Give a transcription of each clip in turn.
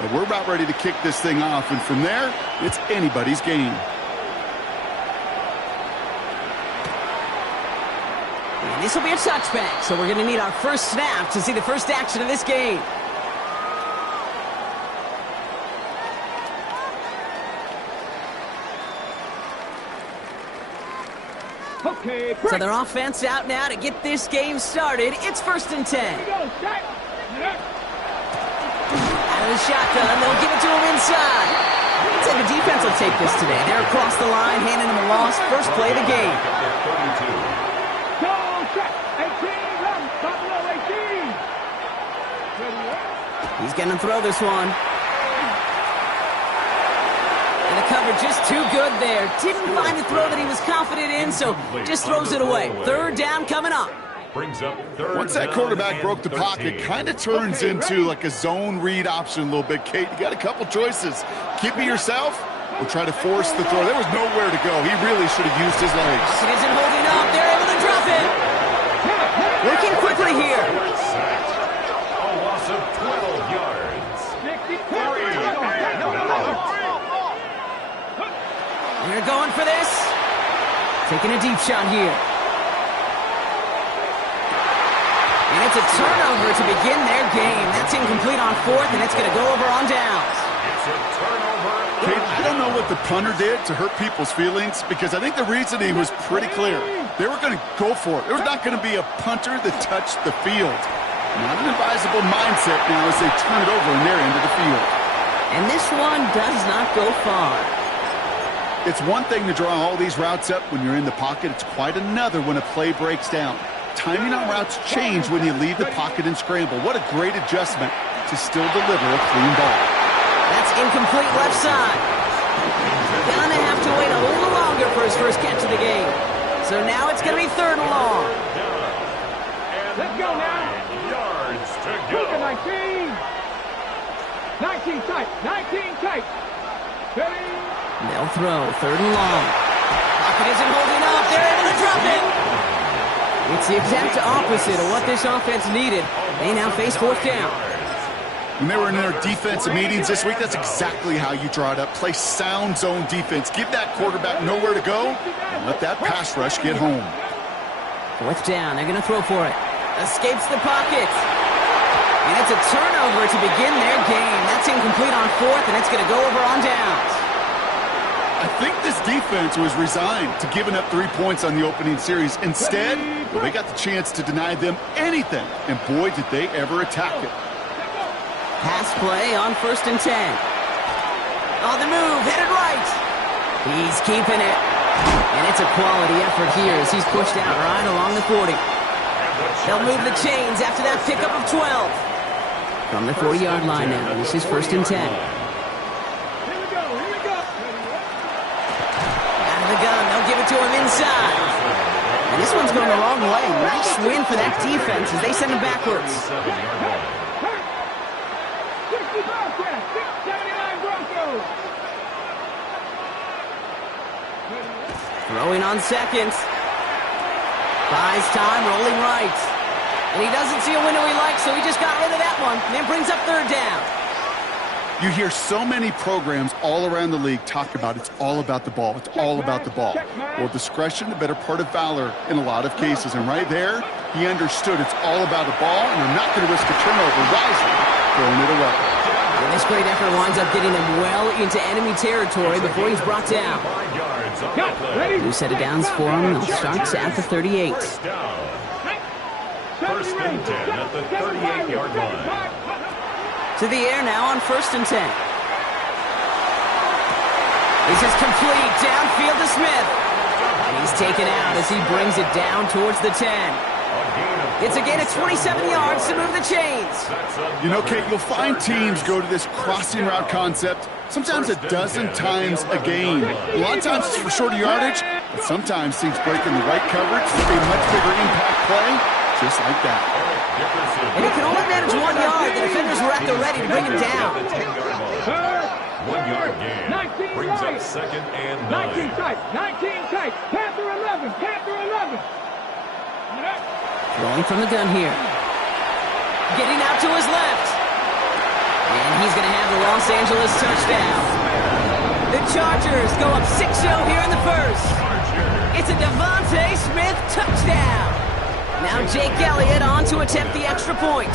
But we're about ready to kick this thing off, and from there, it's anybody's game. And this will be a touchback, so we're going to need our first snap to see the first action of this game. Okay, so their offense out now to get this game started. It's 1st and 10. Out of the shotgun, they'll give it to him inside. Looks like the defense will take this today. They're across the line, handing him a loss. First play of the game. He's going to throw this one. And the cover just too good there. Didn't find the throw that he was confident in, so just throws it away. 3rd down coming up. Once that quarterback broke the pocket, kind of turns into like a zone read option a little bit. Kate, you got a couple choices. Keep it yourself or try to force the throw. There was nowhere to go. He really should have used his legs. It isn't holding up. They're able to drop it. Working quickly here. A loss of 12 yards. They're going for this. Taking a deep shot here. And it's a turnover to begin their game. That's incomplete on 4th, and it's going to go over on downs. It's a turnover. Kate, I don't know what the punter did to hurt people's feelings, because I think the reasoning was pretty clear. They were going to go for it. There was not going to be a punter that touched the field. Not an advisable mindset now as they turn it over in their end of the field. And this one does not go far. It's one thing to draw all these routes up when you're in the pocket. It's quite another when a play breaks down. Timing on routes change when you leave the pocket and scramble. What a great adjustment to still deliver a clean ball. That's incomplete left side. Gonna have to wait a little longer for his first catch of the game. So now it's going to be 3rd and long. Let's go now. Yards to go. 19. 19 tight. 19 tight. They'll throw 3rd and long. Pocket isn't holding up. They're able to drop it. It's the exact opposite of what this offense needed. They now face 4th down. When they were in their defensive meetings this week, that's exactly how you draw it up. Play sound zone defense. Give that quarterback nowhere to go and let that pass rush get home. 4th down. They're going to throw for it. Escapes the pocket. And it's a turnover to begin their game. That's incomplete on 4th, and it's going to go over on downs. I think this defense was resigned to giving up 3 points on the opening series. Instead, well, they got the chance to deny them anything, and boy, did they ever attack it. Pass play on 1st and 10. On the move, headed right. He's keeping it. And it's a quality effort here as he's pushed out right along the 40. They'll move the chains after that pickup of 12. From the 40-yard line now, this is 1st and 10. The gun, they'll give it to him inside. And this one's going the wrong way. Nice win for that defense as they send him backwards. Throwing on 2nd. Buys time, rolling right. And he doesn't see a window he likes, so he just got rid of that one. And then brings up 3rd down. You hear so many programs all around the league talk about it's all about the ball. It's all about the ball. Well, discretion, the better part of valor in a lot of cases. And right there, he understood it's all about the ball, and I'm not going to risk a turnover wisely throwing it away. And this great effort winds up getting him well into enemy territory before he's brought down. New set of downs for him. They'll start at the 38. 1st and 10 at the 38-yard line. To the air now on 1st and 10. This is complete. Downfield to Smith. And he's taken out as he brings it down towards the 10. It's a gain of 27 yards to move the chains. You know, Kate, you'll find teams go to this crossing route concept sometimes a dozen times a game. A lot of times it's for shorter yardage, but sometimes teams break in the right coverage for a much bigger impact play, just like that. And he can only manage 1 yard. The defenders were at the ready to bring him down. 1-yard gain brings up 2nd and 9. 19 tight. 19 tight. Panther 11. Panther 11. Rolling from the gun here. Getting out to his left. And he's going to have the Los Angeles touchdown. The Chargers go up 6-0 here in the first. It's a Devontae Smith touchdown. Now Jake Elliott on to attempt the extra point.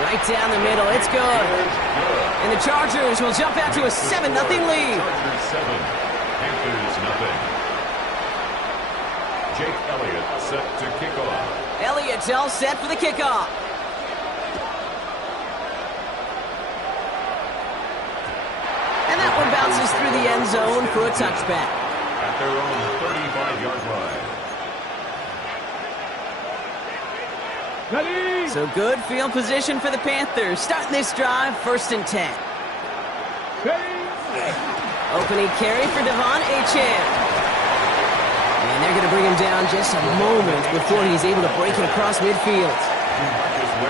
Right down the middle, it's good. And the Chargers will jump out to a 7-0 lead. Chargers 7, Panthers nothing. Jake Elliott set to kick off. Elliott's all set for the kickoff. And that one bounces through the end zone for a touchback. At their own 35-yard line. Ready. So good field position for the Panthers. Starting this drive, 1st and 10. Ready. Opening carry for Devon Achane. And they're going to bring him down just a moment before he's able to break it across midfield.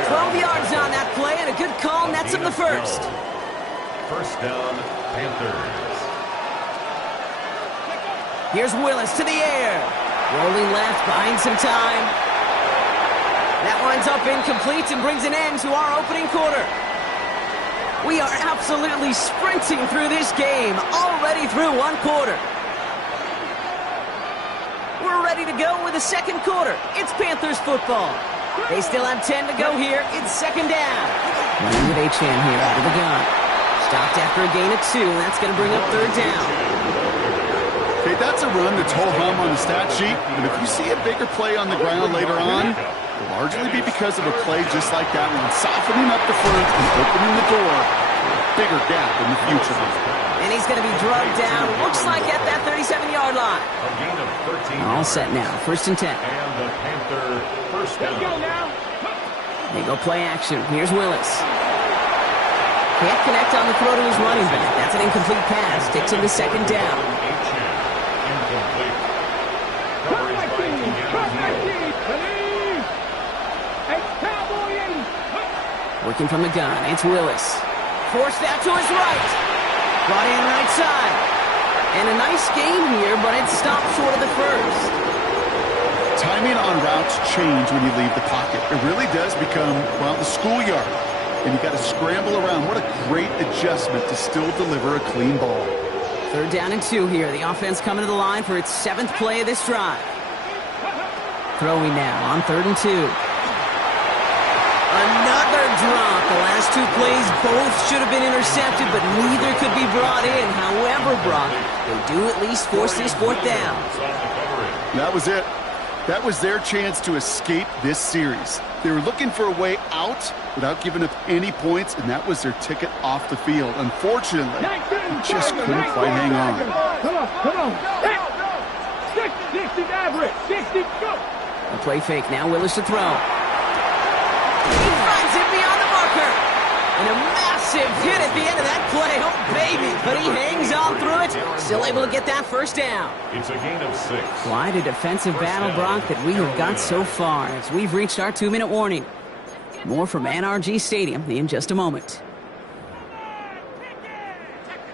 12 yards on that play, and a good call nets him the first. First down, Panthers. Here's Willis to the air. Rolling left, buying some time. That winds up incomplete and brings an end to our opening quarter. We are absolutely sprinting through this game, already through one quarter. We're ready to go with the second quarter. It's Panthers football. They still have 10 to go here. It's 2nd down. Running with Achane here out of the gun. Stopped after a gain of 2. That's going to bring up 3rd down. Okay, that's a run that's ho-hum on the stat sheet, but if you see a bigger play on the ground later on, it'll largely be because of a play just like that one, softening up the front and opening the door for a bigger gap in the future. And he's going to be drugged down, looks like at that 37-yard line. A gain of 13. All set now, 1st and 10. And the Panther first down. Let's go now. They go play action. Here's Willis. Can't connect on the throw to his running back. That's an incomplete pass. Takes him to 2nd down. Incomplete. Coverage by Keanu. Ready. It's Cowboy 80. Working from the gun, it's Willis. Forced out to his right. Brought in right side. And a nice gain here, but it stopped short of the first. Timing on routes change when you leave the pocket. It really does become, well, the schoolyard. And you got to scramble around. What a great adjustment to still deliver a clean ball. 3rd down and 2 here. The offense coming to the line for its 7th play of this drive. Throwing now on 3rd and 2. Another drop. The last 2 plays both should have been intercepted, but neither could be brought in. However, Brock, they do at least force this 4th down. That was it. That was their chance to escape this series. They were looking for a way out without giving up any points, and that was their ticket off the field. Unfortunately, they just couldn't quite hang on. Come on. 60 average. 60, go. A play fake. Now Willis to throw. He finds it beyond the marker. And a massive hit at the end of that play. Oh, baby. But he hangs on through it. Still able to get that 1st down. It's a gain of 6. Quite a defensive battle, Brock, that we have got so far as we've reached our 2-minute warning. More from NRG Stadium in just a moment.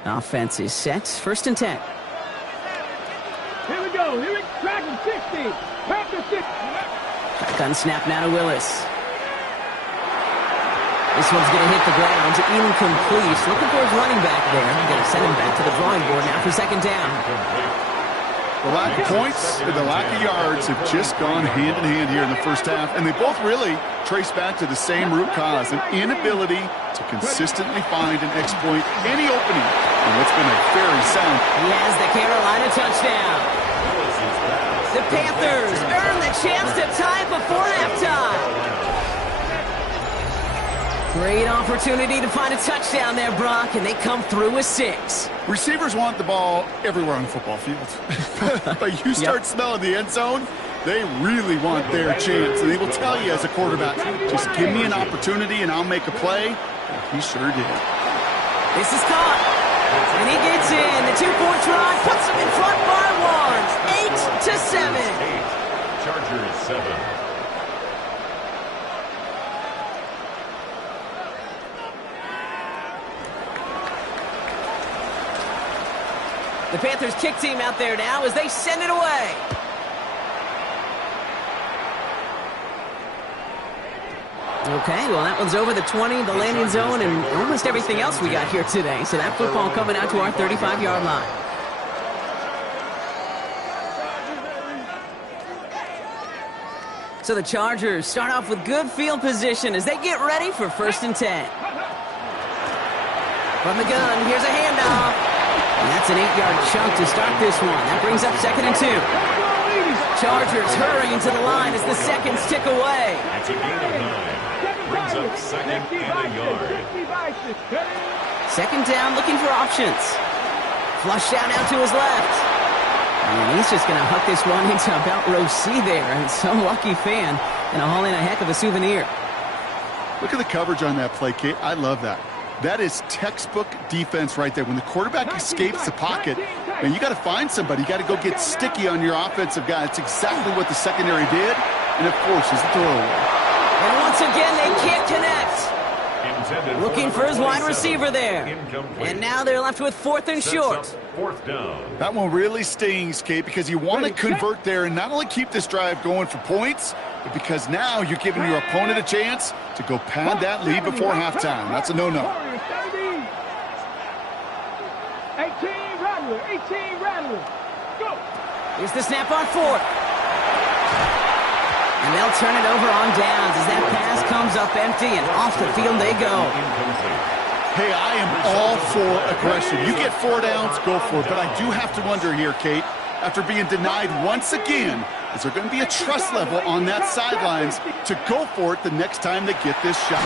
Offense is set. 1st and 10. Here we go. Here it's tracking 60. Panther 60. Shotgun snap now to Willis. This one's going to hit the ground. Incomplete. Looking for his running back there. Going to send him back to the drawing board now for 2nd down. The lack of points and the lack of yards have just gone hand in hand here in the first half, and they both really trace back to the same root cause, an inability to consistently find and exploit any opening in what's been a very sound. He has the Carolina touchdown. The Panthers earn the chance to tie it before halftime. Great opportunity to find a touchdown there, Brock, and they come through with 6. Receivers want the ball everywhere on the football field. But you start smelling the end zone, they really want their chance. And they will tell you as a quarterback, just give me an opportunity and I'll make a play. And he sure did. This is caught. And he gets in. The 2-point try puts him in front by 1. 8-7. Chargers 7. The Panthers kick team out there now as they send it away. Okay, well, that one's over the 20, the landing zone, and almost everything else we got here today. So that football coming out to our 35-yard line. So the Chargers start off with good field position as they get ready for 1st and 10. From the gun, here's a handoff. And that's an 8-yard chunk to start this one. That brings up 2nd and 2. Chargers hurrying to the line as the seconds tick away. It's a gain of 9. Brings up 2nd and a yard. 2nd down, looking for options. Flush down out to his left. And he's just going to hook this one into about row C there. And some lucky fan and haul in a heck of a souvenir. Look at the coverage on that play, Kate. I love that. That is textbook defense right there. When the quarterback escapes the pocket, man, you got to find somebody. You got to go get sticky on your offensive guy. It's exactly what the secondary did, and of course, is the throwaway. And once again, they can't connect. Looking for his wide receiver there. And now they're left with 4th and short. 4th down. That one really stings, Kate, because you want to convert there and not only keep this drive going for points, but because now you're giving your opponent a chance to go pad that lead before halftime. That's a no-no. 18 Rattler, 18 Rattler. Go. Here's the snap on 4th. And they'll turn it over on downs as that pass comes up empty and off the field they go. Hey, I am all for aggression. You get 4 downs, go for it. But I do have to wonder here, Kate, after being denied once again, is there going to be a trust level on that sidelines to go for it the next time they get this shot?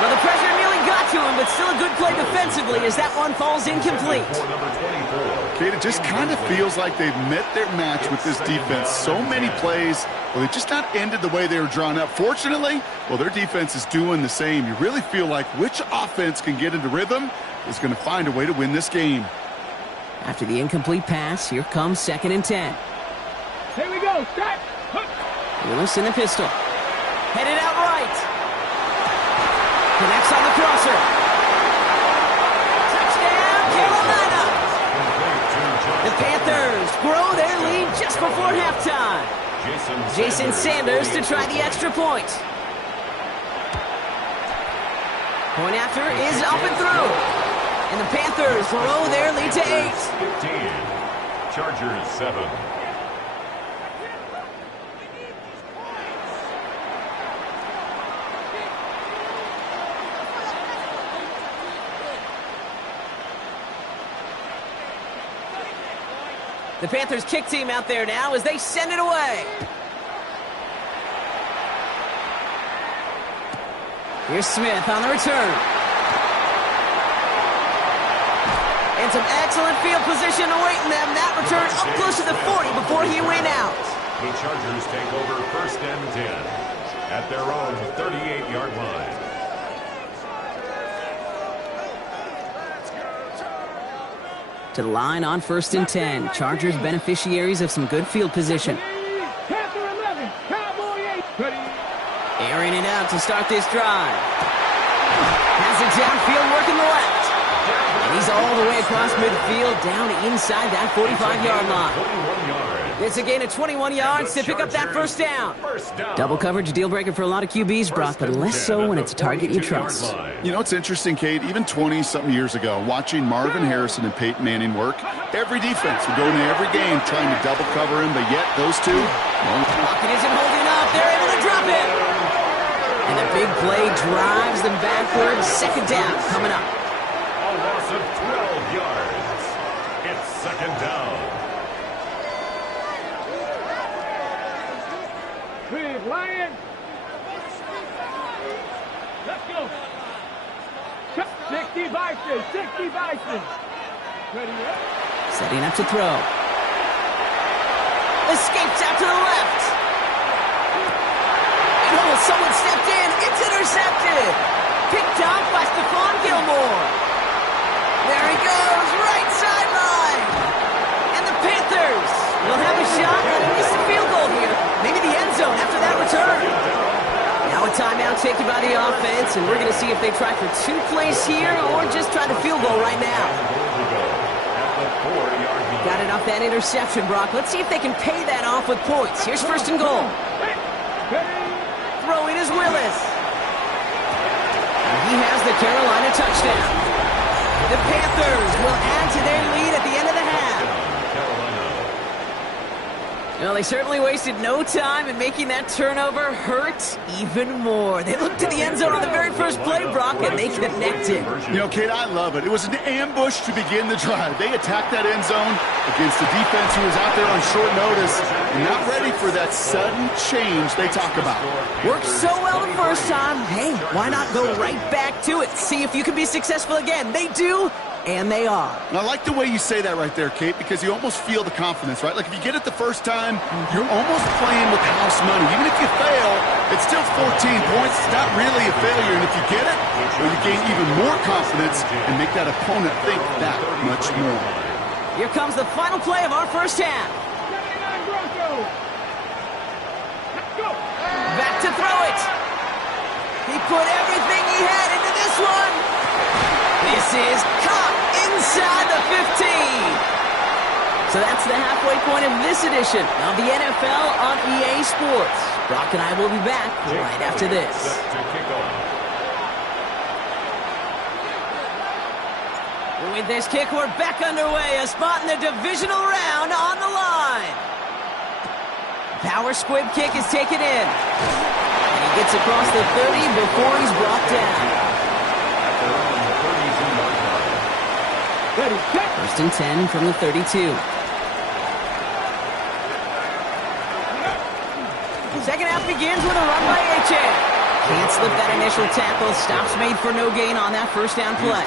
Well, the pressure nearly got to him, but still a good play defensively as that one falls incomplete. Kate, it just kind of feels like they've met their match with this defense. So many plays, well, they just not ended the way they were drawn up. Fortunately, well, their defense is doing the same. You really feel like which offense can get into rhythm is going to find a way to win this game. After the incomplete pass, here comes 2nd and 10. Here we go, set. Willis in the pistol. Headed out right. Connects on the crosser. Touchdown, Carolina! The Panthers grow their lead just before halftime. Jason Sanders to try the extra point. Point after is up and through. And the Panthers grow their lead to 8. 15. Chargers 7. The Panthers kick team out there now as they send it away. Here's Smith on the return. And some excellent field position awaiting them. That return up close to the 40 before he went out. The Chargers take over 1st and 10 at their own 38-yard line. To the line on 1st and 10. Chargers beneficiaries of some good field position. Airing it out to start this drive. Has it downfield working the left. And he's all the way across midfield down inside that 45-yard line. It's a gain of 21 yards to pick up that 1st down. Double coverage deal breaker for a lot of QBs, Brock, but less so when it's a target you trust. You know, it's interesting, Kate, even 20-something years ago, watching Marvin Harrison and Peyton Manning work, every defense would go into every game trying to double cover him, but yet those two, well, pocket isn't holding up. They're able to drop it. And the big play drives them backwards. 2nd down coming up. A loss of 12 yards. It's 2nd down. Big Lion. Let's go. 60 Bison, 60 Bison. Ready up. Setting up to throw. Escapes out to the left. And oh, someone stepped in. It's intercepted. Picked off by Stephon Gilmore. There he goes, right sideline. And the Panthers will have a shot at at least a field goal here. Maybe the end zone after that return. Now a timeout taken by the offense, and we're going to see if they try for 2 plays here or just try the field goal right now. Got it off that interception, Brock. Let's see if they can pay that off with points. Here's 1st and goal. Throwing is Willis. a Carolina touchdown. The Panthers will add to their lead at the end of the half. Well, they certainly wasted no time in making that turnover hurt even more. They looked to the end zone on the very first play, Brock, and they connected. You know, Kate, I love it. It was an ambush to begin the drive. They attacked that end zone against a defense who was out there on short notice and not ready for that sudden change they talk about. Worked so well the first time. Hey, why not go right back to it? See if you can be successful again. They do. And they are. And I like the way you say that right there, Kate, because you almost feel the confidence, right? Like if you get it the first time, you're almost playing with house money. Even if you fail, it's still 14 points. It's not really a failure. And if you get it, well, you gain even more confidence and make that opponent think that much more. Here comes the final play of our first half. Back to throw it. He put everything he had into this one. This is caught inside the 15. So that's the halfway point of this edition of the NFL on EA Sports. Brock and I will be back right after this. With this kick, we're back underway. A spot in the divisional round on the line. Power squib kick is taken in. And he gets across the 30 before he's brought down. First and 10 from the 32. Second half begins with a run by HA. Can't slip that initial tackle. Stops made for no gain on that first down play.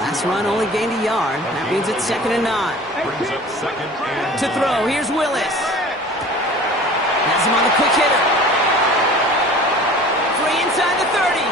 Last run only gained a yard. That means it's 2nd and 9. To throw, here's Willis. Has him on the quick hitter. Free inside the 30.